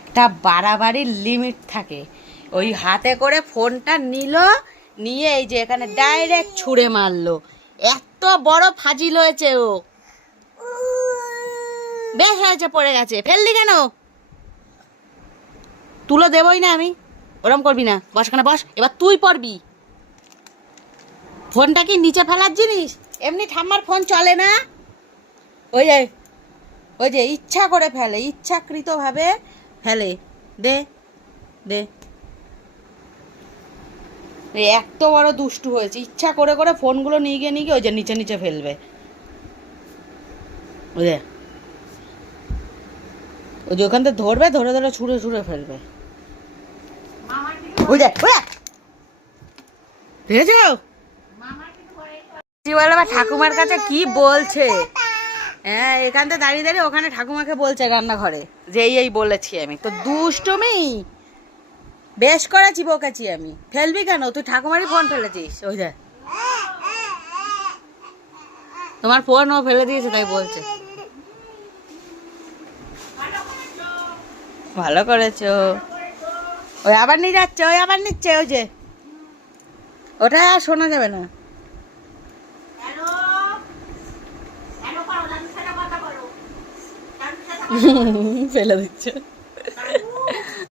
একটা বাড়াবাড়ির লিমিট থাকে। ওই হাতে করে ফোনটা নিল, নিয়ে এই যে এখানে ডাইরেক্ট ছুঁড়ে মারলো। এত বড় ফাজিল হয়েছে ও। বেশ হয়েছে, পড়ে গেছে, ফেললি কেন? তুলো দেবই না আমি। ওরম করবি না, বস এখানে বস, এবার তুই পড়বি। ফোনটা কি নিচে ফেলার জিনিস? এমনি ঠাম্মার ফোন চলে না। ওই যে ইচ্ছা করে ফেলে, ইচ্ছাকৃতভাবে ফেলে। দে দে, এত বড় দুষ্টু হয়েছে, ইচ্ছা করে করে ফোনগুলো নিয়ে গিয়ে ওই যে নিচে নিচে ফেলবে। ওই যে ওখান থেকে ধরবে, ধরে ধরে ছুঁড়ে ছুঁড়ে ফেলবে। ওই দেখ, দেখেছো? ঠাকুমার কাছে কি বলছে? হ্যাঁ, এখান থেকে দাঁড়িয়ে দাঁড়িয়ে ওখানে ঠাকুমাকে বলছে রান্নাঘরে যে এই বলেছি আমি তো। দুষ্টুমি বেশ করেছি, বকেছি আমি। ফেলবি কেন? তুই ঠাকুমারই ফোন ফেলেছিস। ওই দেখ, তোমার ফোন ও ফেলে দিয়েছে, তাই বলছে। ভালো করেছো। ওই আবার নিয়ে যাচ্ছে, ওই আবার নিচ্ছে। ওই যে ওটা আর শোনা যাবে না। ফেলে দিচ্ছে।